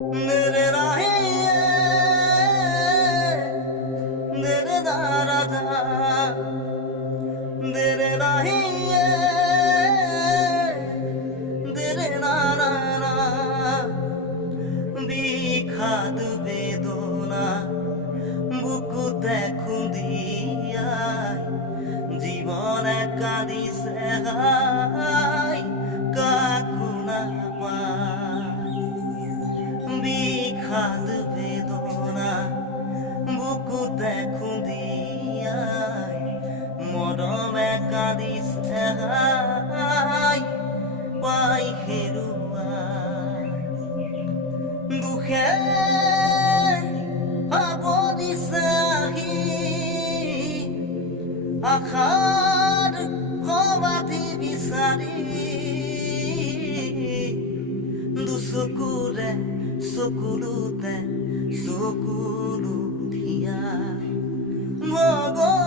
मेरे राहिए मेरे दारा मेरे राहिए मेरे नारा বিখাদ বেদনা বুকুতে খুঁদিয়ায় জীবন কাঁদিছে হায় কাকু না পায় বিখাদ বেদনা বুকুতে খুঁদিয়ায় মরমে কাঁদিছে হায় পাই হেৰুৱাই দুখে আবৰিছে আহি আশাৰ সমাধি বিচাৰি দুচকুৰে চকুলোতে চকুলো ধিয়াই মগৰ